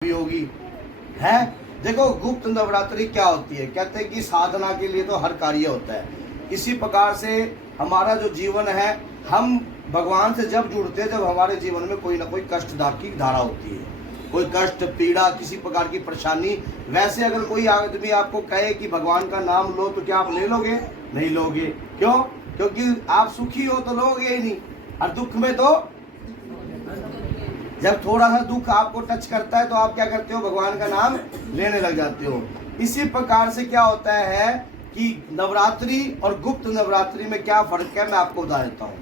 भी होगी है। देखो गुप्त नवरात्रि क्या होती है, कहते हैं कि साधना के लिए तो हर कार्य होता है। इसी प्रकार से हमारा जो जीवन है, हम भगवान से जब जुड़ते हैं, जब हमारे जीवन में कोई ना कोई कष्टदार की धारा होती है, कोई कष्ट पीड़ा किसी प्रकार की परेशानी। वैसे अगर कोई आदमी आपको कहे कि भगवान का नाम लो तो क्या आप ले लोगे? नहीं लोगे। क्यों? क्योंकि आप सुखी हो तो लोगे ही नहीं, और दुख में तो जब थोड़ा सा दुख आपको टच करता है तो आप क्या करते हो? भगवान का नाम लेने लग जाते हो। इसी प्रकार से क्या होता है कि नवरात्रि और गुप्त नवरात्रि में क्या फर्क है, मैं आपको बता देता हूँ।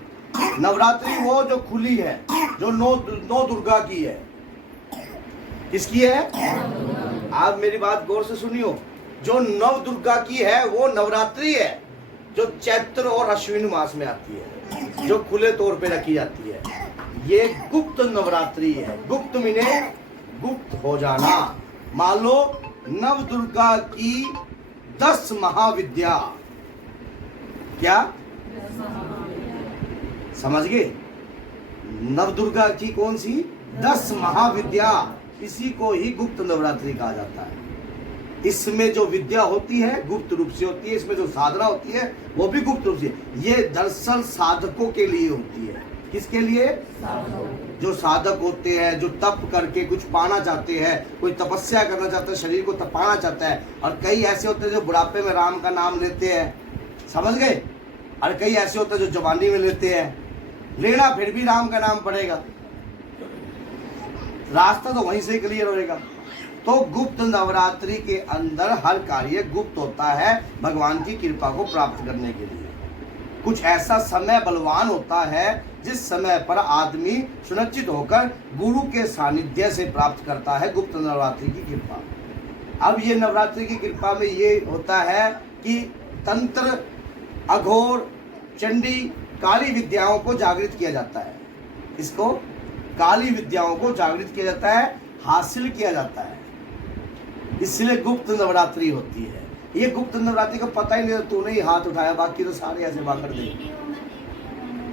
नवरात्रि वो जो खुली है, जो नौ दुर्गा की है। किसकी है? आप मेरी बात गौर से सुनियो। जो नव दुर्गा की है वो नवरात्रि है, जो चैत्र और अश्विन मास में आती है, जो खुले तौर पे रखी जाती है। ये गुप्त नवरात्रि है। गुप्त मिने गुप्त हो जाना। मान लो नव दुर्गा की 10 महाविद्या, क्या समझ गए? नव दुर्गा की कौन सी? 10 महाविद्या। इसी को ही गुप्त नवरात्रि कहा जाता है। इसमें जो विद्या होती है गुप्त रूप से होती है, इसमें जो साधना होती है वो भी गुप्त रूप से। ये दरअसल साधकों के लिए होती है। किसके लिए? जो साधक होते हैं, जो तप करके कुछ पाना चाहते हैं, कोई तपस्या करना चाहता है, शरीर को तपाना चाहता है। और कई ऐसे होते हैं जो बुढ़ापे में राम का नाम लेते हैं, समझ गए? और कई ऐसे होते हैं जो जवानी में लेते हैं। लेना फिर भी राम का नाम पड़ेगा, रास्ता तो वहीं से क्लियर होएगा। तो गुप्त नवरात्रि के अंदर हर कार्य गुप्त होता है, भगवान की कृपा को प्राप्त करने के लिए। कुछ ऐसा समय बलवान होता है जिस समय पर आदमी सुनिश्चित होकर गुरु के सानिध्य से प्राप्त करता है गुप्त नवरात्रि की कृपा। अब ये नवरात्रि की कृपा में ये होता है कि तंत्र, अघोर, चंडी, काली विद्याओं को जागृत किया जाता है। इसको काली विद्याओं को जागृत किया जाता है, हासिल किया जाता है। इसलिए गुप्त नवरात्रि होती है। ये गुप्त नवरात्रि को पता ही नहीं, तूने ही हाथ उठाया, बाकी तो सारे ऐसे बाकर दे।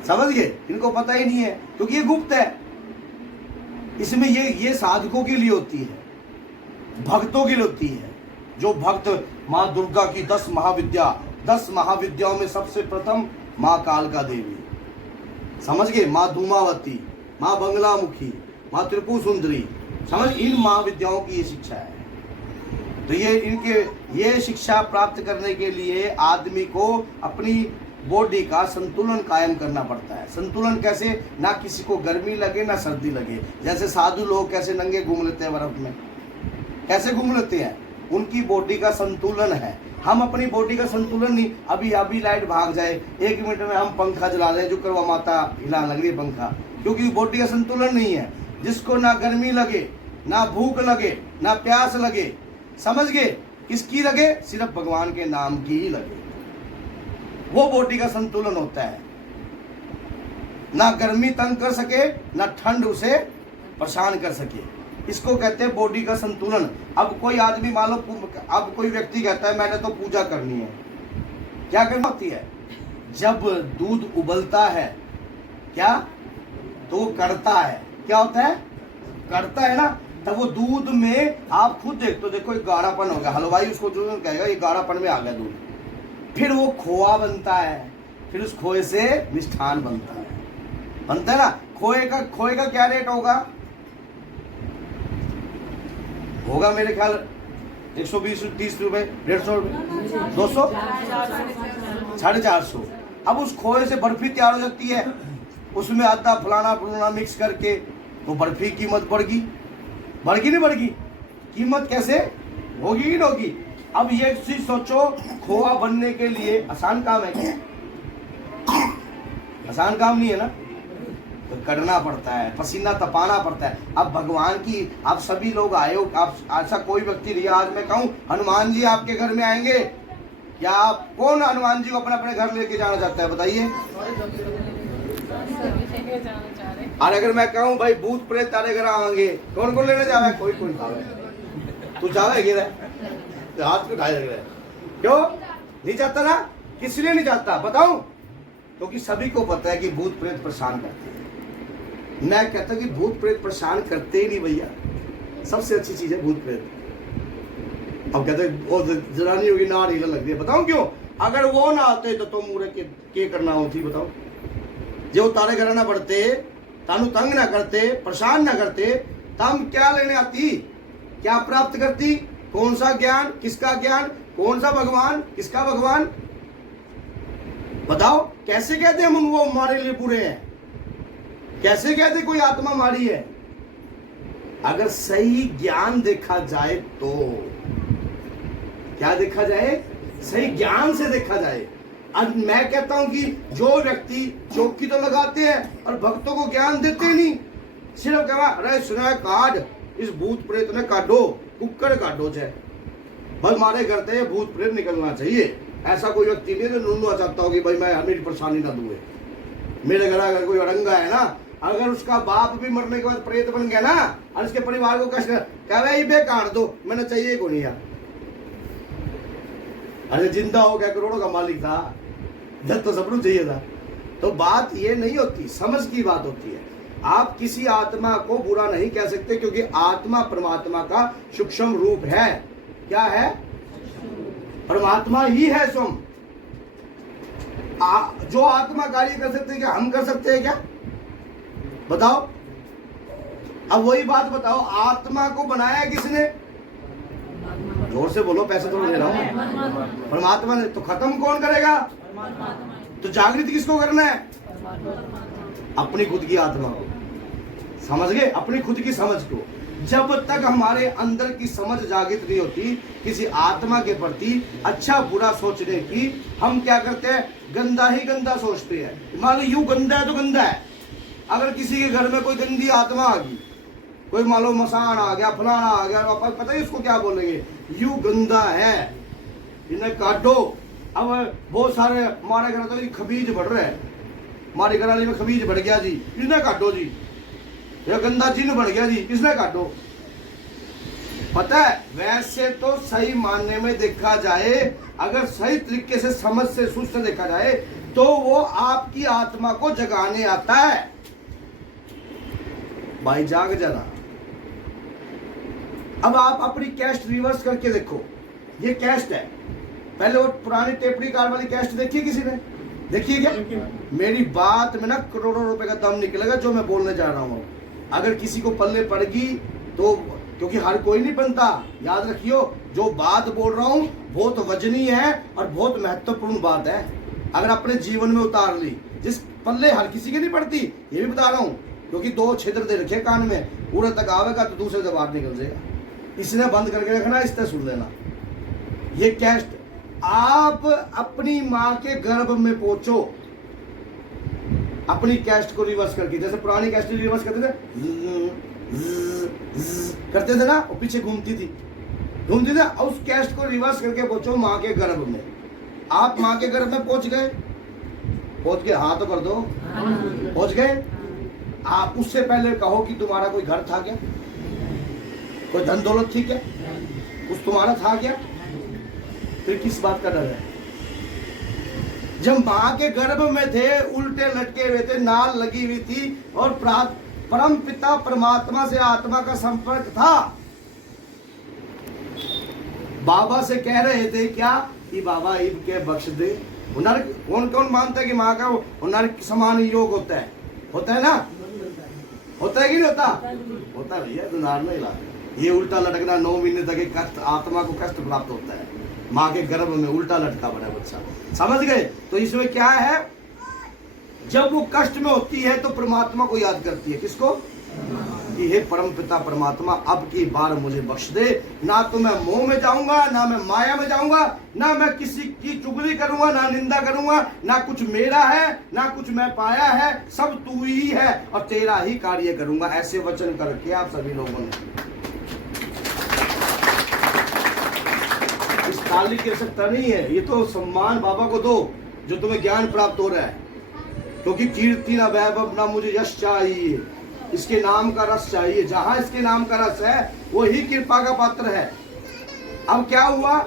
समझ गए? इनको पता ही नहीं है क्योंकि ये गुप्त है। इसमें ये साधकों के लिए होती है, भक्तों के लिए होती है। जो भक्त माँ दुर्गा की 10 महाविद्या, 10 महाविद्याओं में सबसे प्रथम माँ कालका देवी, समझ गए? माँ धूमावती, माँ बंगलामुखी, माँ त्रिपुर सुंदरी, समझ? इन महाविद्याओं की ये शिक्षा है। तो ये शिक्षा प्राप्त करने के लिए आदमी को अपनी बॉडी का संतुलन कायम करना पड़ता है। संतुलन कैसे? ना किसी को गर्मी लगे ना सर्दी लगे। जैसे साधु लोग कैसे नंगे घूम लेते हैं बर्फ में, कैसे घूम लेते हैं? उनकी बॉडी का संतुलन है। हम अपनी बॉडी का संतुलन नहीं, अभी लाइट भाग जाए 1 मिनट में हम पंखा जला लें, जो करवा माता हिला लग रही है पंखा, क्योंकि बॉडी का संतुलन नहीं है। जिसको ना गर्मी लगे, ना भूख लगे, ना प्यास लगे, समझ गए? किसकी लगे? सिर्फ भगवान के नाम की ही लगे, वो बॉडी का संतुलन होता है। ना गर्मी तंग कर सके, ना ठंड उसे परेशान कर सके। इसको कहते हैं बॉडी का संतुलन। अब कोई आदमी मान लो, अब कोई व्यक्ति कहता है मैंने तो पूजा करनी है। क्या करनी होती है? जब दूध उबलता है क्या, तो वो कड़ता है। क्या होता है? कड़ता है ना। तब वो दूध में आप खुद देखो एक गाढ़ापन हो गया। हलवाई उसको जो कहेगा ये गाढ़ापन में आ गया दूध। फिर वो खोआ बनता है, फिर उस खोए से मिष्ठान बनता है ना। खोए का क्या रेट होगा मेरे ख्याल 120, 30 रुपए, 150 रुपए, 200, 450। अब उस खोए से बर्फी तैयार हो जाती है, उसमें आधा फलाना मिक्स करके, तो बर्फी की कीमत बढ़गी नहीं बढ़गी? कीमत कैसे होगी ही होगी। अब ये चीज सोचो, खोआ बनने के लिए आसान काम है क्या? आसान काम नहीं है ना। तो करना पड़ता है, पसीना तपाना पड़ता है। अब भगवान की आप सभी लोग आए हो, आप ऐसा कोई व्यक्ति नहीं। आज मैं कहूँ हनुमान जी आपके घर में आएंगे, क्या आप कौन हनुमान जी को अपने घर लेके जाना चाहता है? बताइए। और अगर मैं कहूँ भाई भूत प्रेत तारे घर आएंगे, कौन लेने जावे? कोई जावे। तू जावे गिरा तो हाथ पे उठाए लग रहा है। क्यों नहीं जाता ना? किस लिए नहीं जाता बताऊं? क्योंकि सभी को पता है कि भूत प्रेत परेशान करते हैं। मैं कहता कि भूत प्रेत परेशान करते ही नहीं भैया, सबसे अच्छी चीज है भूत प्रेत। अब कहते वो जनानी होगी ना रीला लग रही है, बताओ क्यों? अगर वो ना आते तो तुम मुरे के करना होती, बताओ। जो तारे घर ना पड़ते, तानू तंग ना करते, परेशान ना करते, तम क्या लेने आती, क्या प्राप्त करती? कौन सा ज्ञान, किसका ज्ञान, कौन सा भगवान, किसका भगवान? बताओ कैसे कहते हम वो हमारे लिए बुरे हैं? कैसे कहते कोई आत्मा हमारी है? अगर सही ज्ञान देखा जाए तो, क्या देखा जाए? सही ज्ञान से देखा जाए। अब मैं कहता हूं कि जो व्यक्ति चौकी तो लगाते हैं और भक्तों को ज्ञान देते नहीं, सिर्फ कहा अरे सुना काट इस भूत प्रेत ने काटो, कुक्कड़ काटो चाहे भाई मारे करते हैं, भूत प्रेत निकलना चाहिए। ऐसा कोई व्यक्ति नहीं जो नूनू चाहता हो कि भाई मैं मेरी परेशानी ना दूए। मेरे घर अगर कोई अड़ंगा है ना, अगर उसका बाप भी मरने के बाद प्रेत बन गया ना और उसके परिवार को कष्ट कह बे काट दो, मैंने चाहिए को नहीं यार। अरे जिंदा हो गया, करोड़ों का मालिक था, जब तो सबको चाहिए था। तो बात ये नहीं होती, समझ की बात होती है। आप किसी आत्मा को बुरा नहीं कह सकते क्योंकि आत्मा परमात्मा का सूक्ष्म रूप है। क्या है? परमात्मा ही है स्वयं। जो आत्मा कार्य कर सकते हैं क्या हम कर सकते हैं क्या? बताओ। अब वही बात बताओ, आत्मा को बनाया किसने? जोर से बोलो, पैसे तो ले रहा हूं। परमात्मा ने। तो खत्म कौन करेगा? तो जागृत किसको करना है? अपनी खुद की आत्मा को। समझ गए? अपनी खुद की समझ को। जब तक हमारे अंदर की समझ जागृत नहीं होती किसी आत्मा के प्रति अच्छा बुरा सोचने की, हम क्या करते हैं? गंदा ही गंदा सोचते हैं। मान लो यूं गंदा है तो गंदा है। अगर किसी के घर में कोई गंदी आत्मा आ गई, कोई मान लो मसान आ गया, फलाना आ गया, पता है इसको क्या बोलेंगे? यूं गंदा है, इन्हें काटो। अब बहुत सारे हमारे घर तो खबीज बढ़ रहे हैं, हमारी घराली में खबीज बढ़ गया जी, इन्हें काटो जी। ये गंदा जिन बढ़ गया जी, इसने काटो। पता है वैसे तो सही मानने में देखा जाए, अगर सही तरीके से समझ से सूझ से देखा जाए तो वो आपकी आत्मा को जगाने आता है। भाई जाग जाना। अब आप अपनी कैस्ट रिवर्स करके देखो, ये कैस्ट है। पहले वो पुरानी टेपरी कार वाली कैस्ट देखी किसी ने? देखिए क्या? मेरी बात में ना करोड़ों रुपए का दम निकलेगा जो मैं बोलने जा रहा हूं। अगर किसी को पल्ले पड़गी तो, क्योंकि हर कोई नहीं बनता, याद रखियो जो बात बोल रहा हूं बहुत वजनी है और बहुत महत्वपूर्ण बात है। अगर अपने जीवन में उतार ली, जिस पल्ले हर किसी की नहीं पड़ती, ये भी बता रहा हूं, क्योंकि 2 छिद्र दे रखे कान में, पूरे तक आवेगा तो दूसरे से बाहर निकल जाएगा। इसने बंद करके रखना, इससे सुन लेना। ये कैस्ट आप अपनी माँ के गर्भ में पहुंचो, अपनी कैस्ट को रिवर्स करके, जैसे पुरानी कैस्ट रिवर्स करते थे ना, वो पीछे घूमती थी ना, उस कैस्ट को रिवर्स करके पहुंचो माँ के गर्भ में। आप माँ के गर्भ में पहुंच गए, हाँ तो कर दो, पहुंच गए। आप उससे पहले कहो कि तुम्हारा कोई घर था क्या, कोई धन दौलत थी क्या, कुछ तुम्हारा था क्या? फिर किस बात का डर है? जब मां के गर्भ में थे, उल्टे लटके हुए थे, नाल लगी हुई थी और परम पिता परमात्मा से आत्मा का संपर्क था। बाबा से कह रहे थे क्या कि बाबा ईब के बख्श दे। नरक कौन कौन मानता है कि माँ का नरक समान योग होता है? होता है ना? होता है कि नहीं होता? होता है भैया, दुनार में इलाज। ये उल्टा लटकना 9 महीने तक एक कष्ट, आत्मा को कष्ट प्राप्त होता है। माँ के गर्भ में उल्टा लटका बड़ा बच्चा, समझ गए? तो इसमें क्या है, जब वो कष्ट में होती है तो परमात्मा को याद करती है। किसको? कि हे परम पिता परमात्मा, अब की बार मुझे बख्श दे। ना तो मैं मोह में जाऊंगा, ना मैं माया में जाऊंगा, ना मैं किसी की चुगली करूंगा, ना निंदा करूंगा, ना कुछ मेरा है, ना कुछ मैं पाया है, सब तू ही है और तेरा ही कार्य करूंगा। ऐसे वचन करके आप सभी लोगों ने इस ताली की आवश्यकता नहीं है, ये तो सम्मान बाबा को दो जो तुम्हें ज्ञान प्राप्त हो रहा है। क्योंकि कीर्ति ना वैभव ना मुझे यश चाहिए, इसके नाम का रस चाहिए। जहां इसके नाम का रस है वही कृपा का पात्र है। अब क्या हुआ?